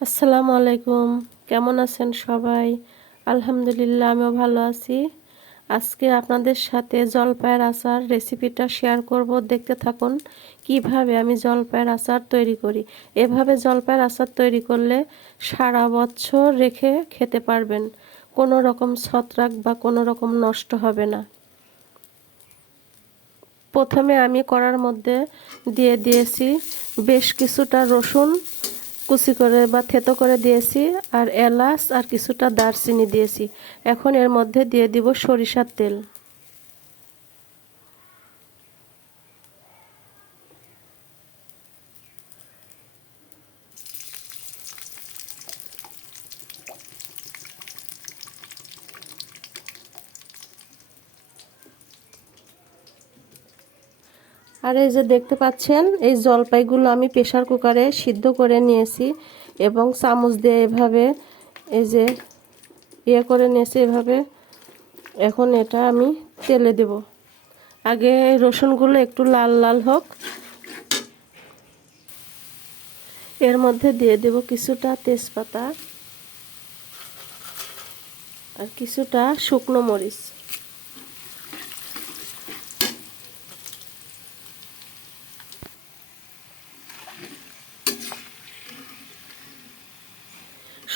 আসসালামু আলাইকুম। কেমন আছেন সবাই? আলহামদুলিল্লাহ, আমিও ভালো আছি। আজকে আপনাদের সাথে জলপাইয়ের আচার রেসিপিটা শেয়ার করব। দেখতে থাকুন কিভাবে আমি জলপাইয়ের আচার তৈরি করি। এভাবে জলপাইয়ের আচার তৈরি করলে সারা বছর রেখে খেতে পারবেন। কোনো রকম ছত্রাক বা কোনো রকম নষ্ট হবে না। প্রথমে আমি কড়ার মধ্যে দিয়ে দিয়েছি বেশ কিছুটা রসুন কুচি করে বা থেতো করে দিয়েছি, আর এলাচ আর কিছুটা দারচিনি দিয়েছি। এখন এর মধ্যে দিয়ে দিব সরিষার তেল। আর এই যে দেখতে পাচ্ছেন, এই জলপাইগুলো আমি প্রেসার কুকারে সিদ্ধ করে নিয়েছি এবং চামচ দিয়ে এভাবে এই যে করে নিয়েছি এভাবে। এখন এটা আমি তেলে দেব। আগে রসুনগুলো একটু লাল লাল হোক। এর মধ্যে দিয়ে দেব কিছুটা তেজপাতা আর কিছুটা শুকনো মরিচ।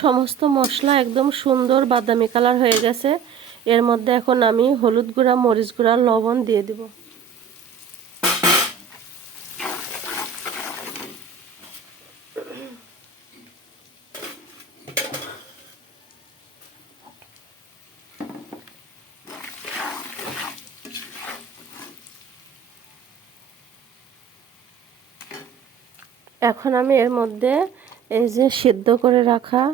সমস্ত মশলা একদম সুন্দর বাদামি কালার হয়ে গেছে। এর মধ্যে এখন আমি হলুদ গুঁড়া, মরিচ গুঁড়া, লবণ দিয়ে দিব। এখন আমি এর মধ্যে এই যে সিদ্ধ করে রাখা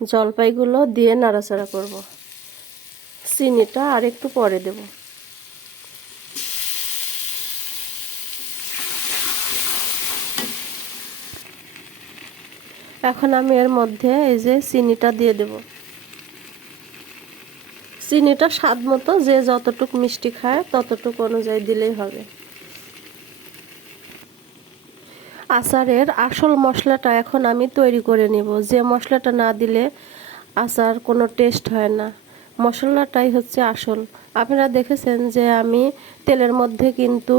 জলপাইগুলো দিয়ে নাড়াচাড়া করব। চিনিটা আর একটু পরে দেব। এখন আমি এর মধ্যে এই যে চিনিটা দিয়ে দেব। চিনিটা স্বাদ মতো, যে যতটুক মিষ্টি খায় ততটুক অনুযায়ী দিলেই হবে। আচারের আসল মশলাটা এখন আমি তৈরি করে নেব। যে মশলাটা না দিলে আচার কোনো টেস্ট হয় না। মশলাটাই হচ্ছে আসল। আপনারা দেখেছেন যে আমি তেলের মধ্যে কিন্তু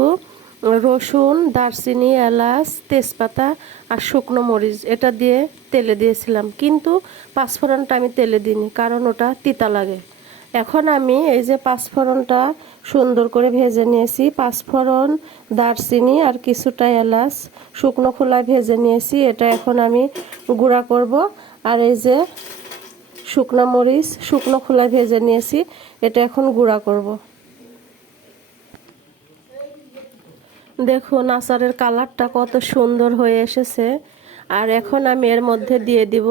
রসুন, দারচিনি, এলাচ, তেজপাতা আর শুকনো মরিচ এটা দিয়ে তেলে দিয়েছিলাম, কিন্তু পাঁচফোড়নটা আমি তেলে দিইনি, কারণ ওটা তিতা লাগে। এখন আমি এই যে পাঁচফোড়নটা সুন্দর করে ভেজে নিয়েছি। পাঁচফোড়ন, দারচিনি আর কিছুটা এলাচ শুকনো খোলায় ভেজে নিয়েছি। এটা এখন আমি গুঁড়া করব। আর এই যে শুকনো মরিচ শুকনো খোলায় ভেজে নিয়েছি, এটা এখন গুঁড়া করব। দেখুন আচারের কালারটা কত সুন্দর হয়ে এসেছে। আর এখন আমি এর মধ্যে দিয়ে দিব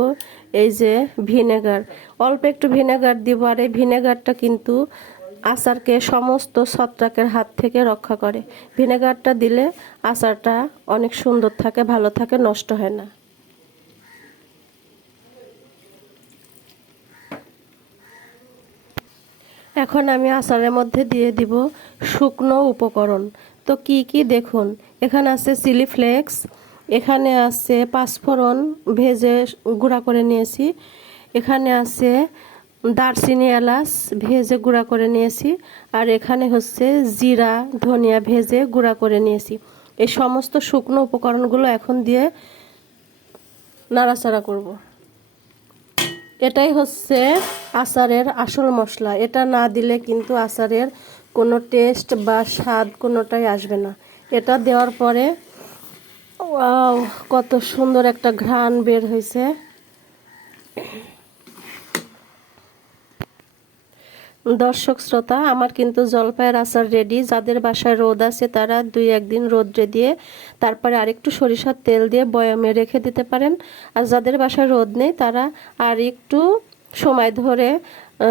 এই যে ভিনেগার। অল্প একটু ভিনেগার দিব। আর এই ভিনেগারটা কিন্তু আচারকে সমস্ত ছত্রাকের হাত থেকে রক্ষা করে। ভিনেগারটা দিলে আচারটা অনেক সুন্দর থাকে, ভালো থাকে, নষ্ট হয় না। এখন আমি আচারের মধ্যে দিয়ে দিব শুকনো উপকরণ। তো কি কি দেখুন, এখানে আছে চিলি ফ্লেক্স, এখানে আছে পাঁচফোড়ন ভেজে গুঁড়া করে নিয়েছি, এখানে আছে দারচিনি, এলাচ ভেজে গুঁড়া করে নিয়েছি, আর এখানে হচ্ছে জিরা, ধনিয়া ভেজে গুঁড়া করে নিয়েছি। এই সমস্ত শুকনো উপকরণগুলো এখন দিয়ে নাড়াচাড়া করব। এটাই হচ্ছে আচারের আসল মশলা। এটা না দিলে কিন্তু আচারের কোনো টেস্ট বা স্বাদ কোনোটাই আসবে না। এটা দেওয়ার পরে ওয়াও, কত সুন্দর একটা ঘ্রাণ বের হয়েছে। দর্শক শ্রোতা, আমার কিন্তু জলপাইয়ের আচার রেডি। যাদের বাসায় রোদ আছে তারা 2-1 দিন রোদ্রে দিয়ে তারপরে আরেকটু সরিষার তেল দিয়ে বয়ামে রেখে দিতে পারেন। আর যাদের বাসায় রোদ নেই তারা আর একটু সময় ধরে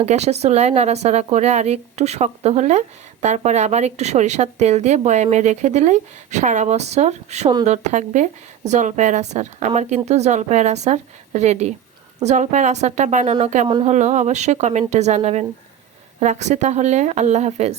গ্যাসের চুলায় নাড়াচাড়া করে আর একটু শক্ত হলে তারপরে আবার একটু সরিষার তেল দিয়ে বয়ামে রেখে দিলেই সারা বছর সুন্দর থাকবে জলপাইয়ের আচার। আমার কিন্তু জলপাইয়ের আচার রেডি। জলপাইয়ের আচারটা বানানো কেমন হলো অবশ্যই কমেন্টে জানাবেন। রাখছি তাহলে, আল্লাহ হাফেজ।